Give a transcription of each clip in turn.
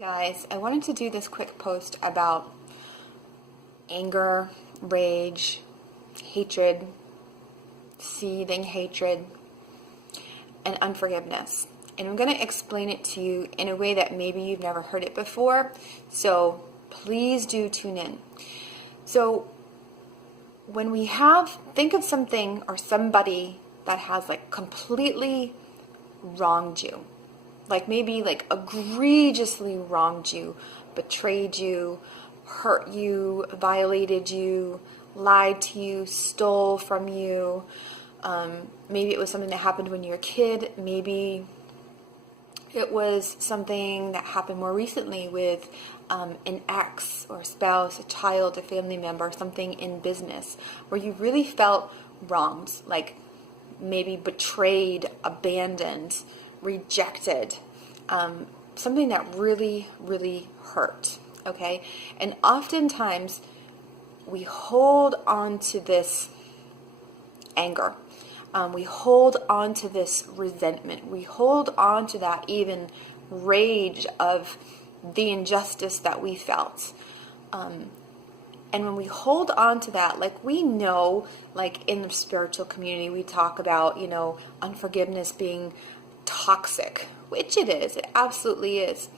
Guys, I wanted to do this quick post about anger, rage, hatred, seething hatred, and unforgiveness. And I'm going to explain it to you in a way that maybe you've never heard it before. So please do tune in. So when think of something or somebody that has completely wronged you. Maybe egregiously wronged you, betrayed you, hurt you, violated you, lied to you, stole from you. Maybe it was something that happened when you were a kid. Maybe it was something that happened more recently with an ex or spouse, a child, a family member, something in business where you really felt wronged, maybe betrayed, abandoned, rejected, something that really, really hurt, okay? And oftentimes we hold on to this anger. We hold on to this resentment. We hold on to that even rage of the injustice that we felt. And when we hold on to that, we know, in the spiritual community, we talk about, unforgiveness being toxic, which it is. It absolutely is.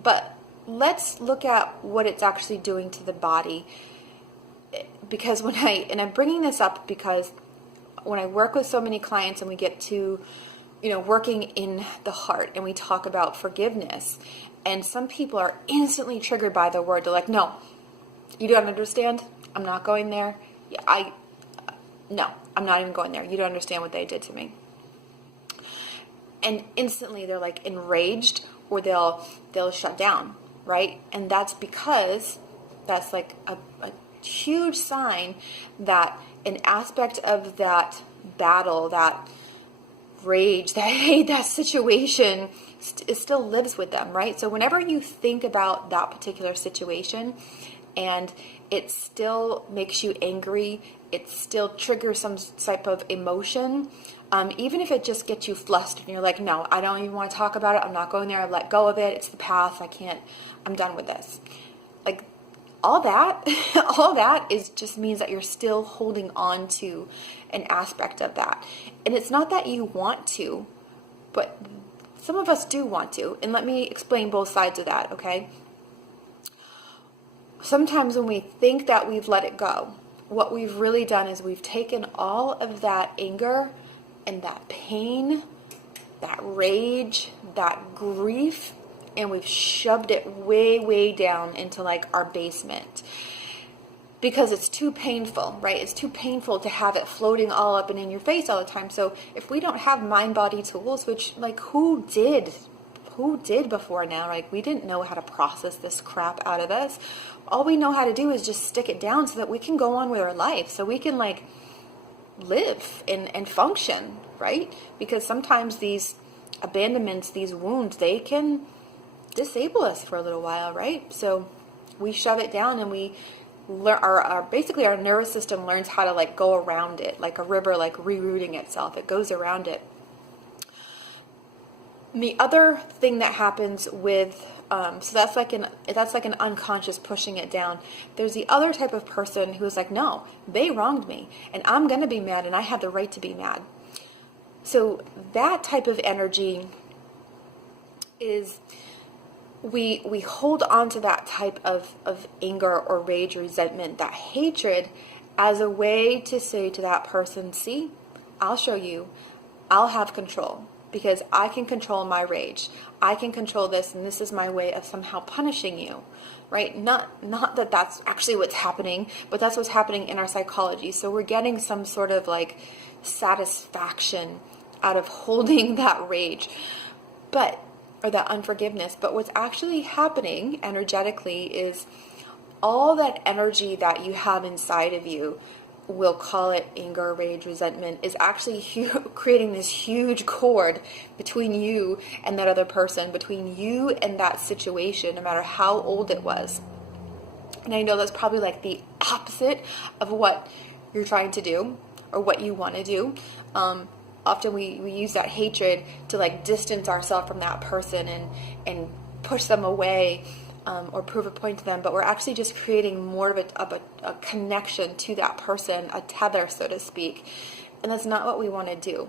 But let's look at what it's actually doing to the body. Because I'm bringing this up because when I work with so many clients and we get to, working in the heart and we talk about forgiveness, and some people are instantly triggered by the word. They're like, no, you don't understand. I'm not going there. No, I'm not even going there. You don't understand what they did to me. And instantly they're enraged, or they'll shut down, right? And that's because that's a huge sign that an aspect of that battle, that rage, that hate, that situation it still lives with them, right? So whenever you think about that particular situation and it still makes you angry, it still triggers some type of emotion, even if it just gets you flustered and you're like, no, I don't even want to talk about it. I'm not going there. I've let go of it. It's the past. I'm done with this. All that is just means that you're still holding on to an aspect of that. And it's not that you want to, but some of us do want to. And let me explain both sides of that, okay? Sometimes when we think that we've let it go, what we've really done is we've taken all of that anger and that pain, that rage, that grief, and we've shoved it way, way down into our basement because it's too painful, right? It's too painful to have it floating all up and in your face all the time. So if we don't have mind-body tools, which who did before now? We didn't know how to process this crap out of us. All we know how to do is just stick it down so that we can go on with our life, so we can live and function, right? Because sometimes these abandonments, these wounds, they can disable us for a little while, right? So we shove it down and we learn basically our nervous system learns how to go around it, like a river rerouting itself. It goes around it. The other thing that happens with so that's an unconscious pushing it down. There's the other type of person who's no, they wronged me and I'm going to be mad and I have the right to be mad. So that type of energy is we hold on to that type of anger or rage, resentment, that hatred, as a way to say to that person, see, I'll show you, I'll have control because I can control my rage. I can control this, and this is my way of somehow punishing you, right? Not that that's actually what's happening, but that's what's happening in our psychology. So we're getting some sort of satisfaction out of holding that rage, or that unforgiveness. But what's actually happening energetically is all that energy that you have inside of you, we'll call it anger, rage, resentment, is actually creating this huge cord between you and that other person, between you and that situation, no matter how old it was. And I know that's probably the opposite of what you're trying to do or what you want to do. Often we use that hatred to distance ourselves from that person and push them away or prove a point to them, but we're actually just creating more of a connection to that person, a tether, so to speak. And that's not what we want to do.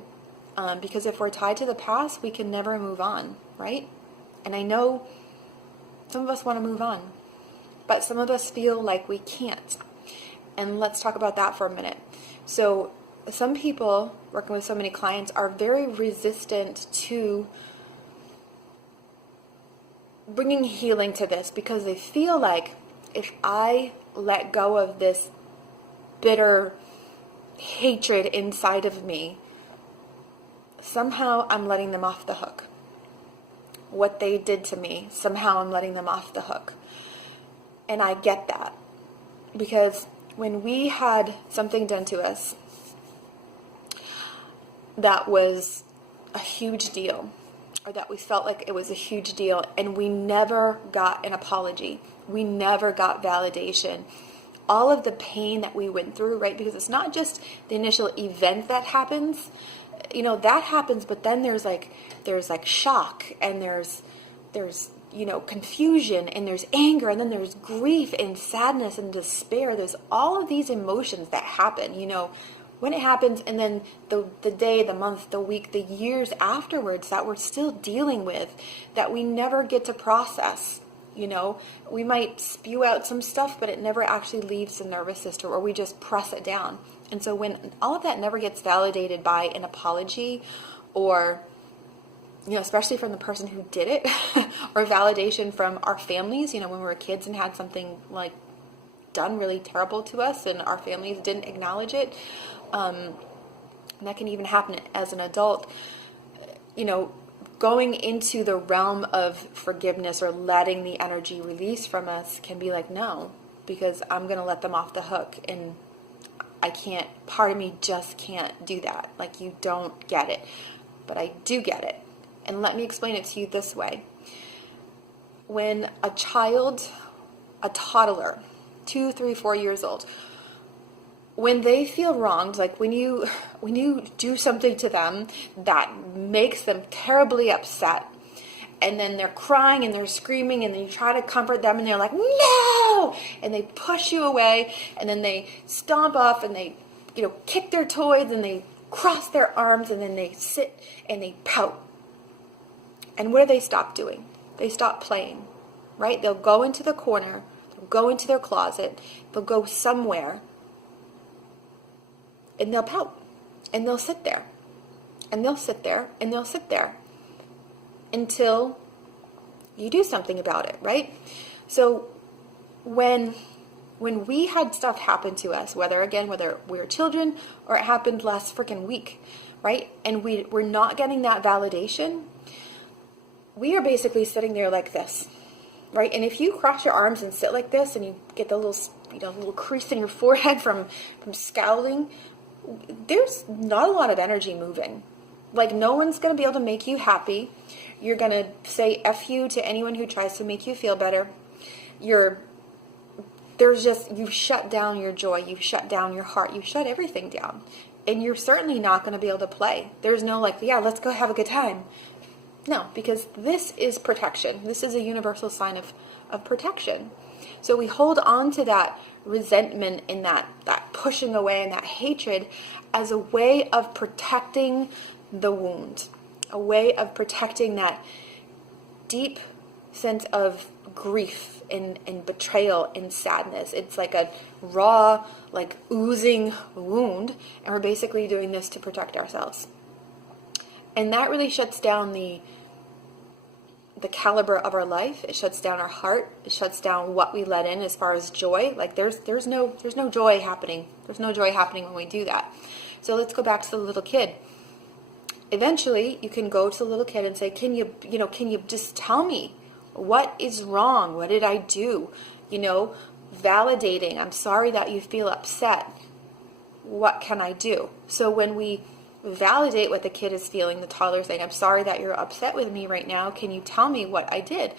Because if we're tied to the past, we can never move on, right? And I know some of us want to move on, but some of us feel like we can't. And let's talk about that for a minute. So some people, working with so many clients, are very resistant to bringing healing to this because they feel like if I let go of this bitter hatred inside of me, somehow I'm letting them off the hook. What they did to me, somehow I'm letting them off the hook. And I get that. Because when we had something done to us that was a huge deal, or that we felt like it was a huge deal, and we never got an apology, we never got validation, all of the pain that we went through, right? Because it's not just the initial event that happens, that happens, but then there's like shock, and there's confusion, and there's anger, and then there's grief and sadness and despair. There's all of these emotions that happen, when it happens, and then the day, the month, the week, the years afterwards that we're still dealing with, that we never get to process. We might spew out some stuff, but it never actually leaves the nervous system, or we just press it down. And so when all of that never gets validated by an apology, or especially from the person who did it, or validation from our families, when we were kids and had something like done really terrible to us and our families didn't acknowledge it, and that can even happen as an adult, going into the realm of forgiveness or letting the energy release from us can be like, no, because I'm going to let them off the hook, and I can't, part of me just can't do that. Like, you don't get it, but I do get it. And let me explain it to you this way. When a child, a toddler, 2, 3, 4 years old, when they feel wronged, like when you do something to them that makes them terribly upset, and then they're crying and they're screaming, and then you try to comfort them and they're like, no, and they push you away, and then they stomp off and they kick their toys and they cross their arms, and then they sit and they pout. And what do they stop doing? They stop playing, right? They'll go into the corner, they'll go into their closet, they'll go somewhere, and they'll pout, and they'll sit there, and they'll sit there, and they'll sit there until you do something about it, right? So when we had stuff happen to us, whether we were children or it happened last freaking week, right? And we're not getting that validation, we are basically sitting there like this, right? And if you cross your arms and sit like this, and you get the little crease in your forehead from scowling, there's not a lot of energy moving. Like, no one's going to be able to make you happy. You're going to say F you to anyone who tries to make you feel better. You shut down your joy, you shut down your heart, you shut everything down. And you're certainly not going to be able to play. There's no let's go have a good time. No, because this is protection. This is a universal sign of protection. So we hold on to that resentment and that pushing away and that hatred as a way of protecting the wound, a way of protecting that deep sense of grief and betrayal and sadness. It's like a raw, oozing wound, and we're basically doing this to protect ourselves. And that really shuts down the caliber of our life. It shuts down our heart. It shuts down what we let in as far as joy. There's no joy happening. There's no joy happening when we do that. So let's go back to the little kid. Eventually, you can go to the little kid and say, can you just tell me what is wrong? What did I do? Validating. I'm sorry that you feel upset. What can I do? So when we validate what the kid is feeling, the toddler saying, I'm sorry that you're upset with me right now. Can you tell me what I did?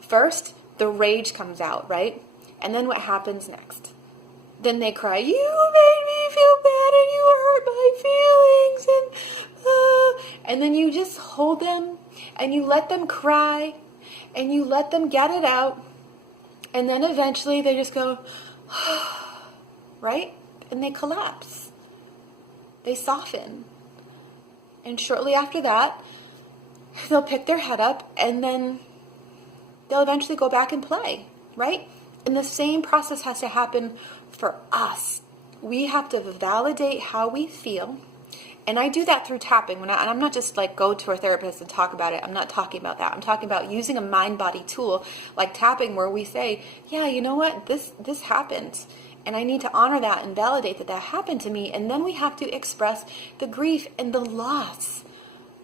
First, the rage comes out, right? And then what happens next? Then they cry, you made me feel bad and you hurt my feelings. And then you just hold them and you let them cry and you let them get it out, and then eventually they just go, right? And they collapse. They soften. And shortly after that, they'll pick their head up, and then they'll eventually go back and play, right? And the same process has to happen for us. We have to validate how we feel. And I do that through tapping. And I'm not just like go to a therapist and talk about it. I'm not talking about that. I'm talking about using a mind-body tool like tapping, where we say, yeah, you know what? This happened. And I need to honor that and validate that happened to me. And then we have to express the grief and the loss,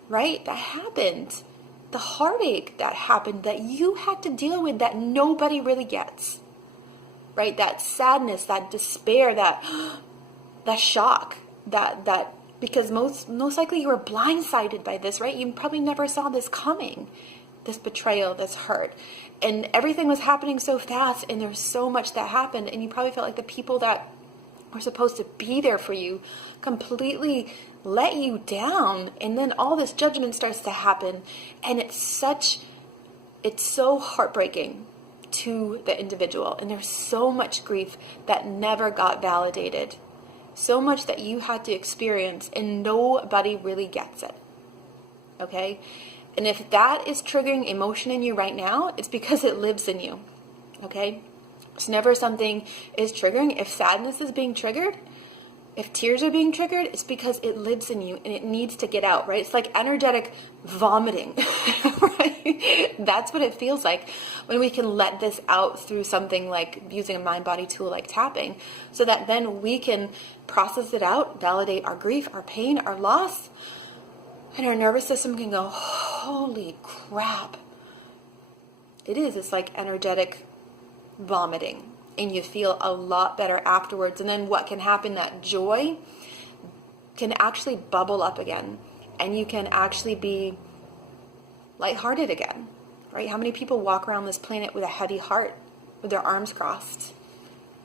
right? That happened. The heartache that happened, that you had to deal with, that nobody really gets, right? That sadness, that despair, that shock, that because most likely you were blindsided by this, right? You probably never saw this coming, this betrayal, this hurt, and everything was happening so fast, and there's so much that happened, and you probably felt like the people that were supposed to be there for you completely let you down, and then all this judgment starts to happen, and it's so heartbreaking to the individual, and there's so much grief that never got validated, so much that you had to experience, and nobody really gets it. Okay? And if that is triggering emotion in you right now, it's because it lives in you. Okay? It's never something is triggering. If sadness is being triggered, if tears are being triggered, it's because it lives in you and it needs to get out, right? It's like energetic vomiting, right? That's what it feels like when we can let this out through something like using a mind-body tool like tapping, so that then we can process it out, validate our grief, our pain, our loss, and our nervous system can go, holy crap. It's like energetic vomiting. And you feel a lot better afterwards. And then what can happen, that joy can actually bubble up again. And you can actually be lighthearted again, right? How many people walk around this planet with a heavy heart, with their arms crossed?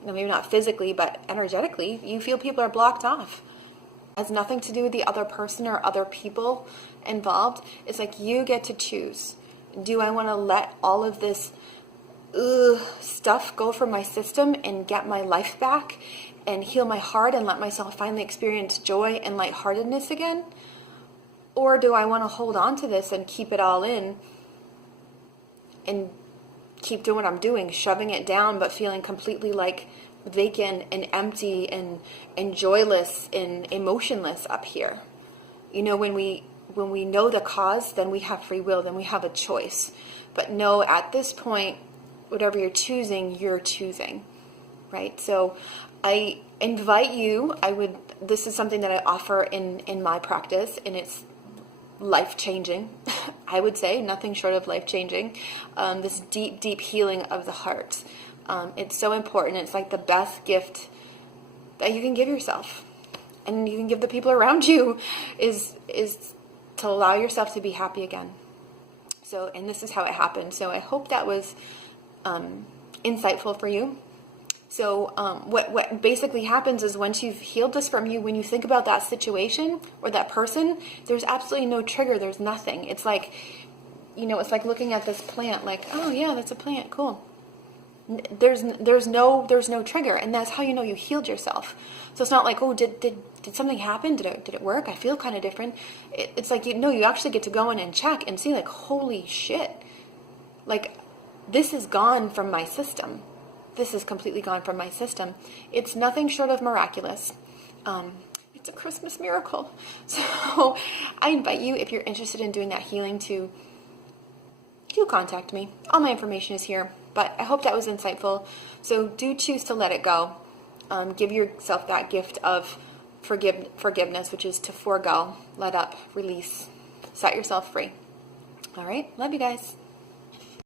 Maybe not physically, but energetically, you feel people are blocked off. It has nothing to do with the other person or other people involved. It's like you get to choose. Do I want to let all of this stuff go from my system and get my life back and heal my heart and let myself finally experience joy and lightheartedness again? Or do I want to hold on to this and keep it all in and keep doing what I'm doing, shoving it down, but feeling completely like vacant and empty and joyless and emotionless up here? You know, when we know the cause, then we have free will, then we have a choice. But no, at this point, whatever you're choosing, right? So I invite you, this is something that I offer in my practice, and it's life-changing, I would say, nothing short of life-changing, this deep, deep healing of the heart. It's so important. It's like the best gift that you can give yourself, and you can give the people around you, is to allow yourself to be happy again. So, and this is how it happened. So I hope that was insightful for you. So what basically happens is, once you've healed this from you, when you think about that situation or that person, there's absolutely no trigger. There's nothing. It's like, it's like looking at this plant, like, oh yeah, that's a plant, cool. There's no trigger, and that's how you know you healed yourself. So it's not like, oh, did something happen? Did it work? I feel kind of different. It's like, you actually get to go in and check and see, like, holy shit, like, this is gone from my system. This is completely gone from my system. It's nothing short of miraculous. It's a Christmas miracle. So I invite you, if you're interested in doing that healing, to contact me. All my information is here. But I hope that was insightful. So do choose to let it go. Give yourself that gift of forgiveness, which is to forego, let up, release, set yourself free. All right. Love you guys.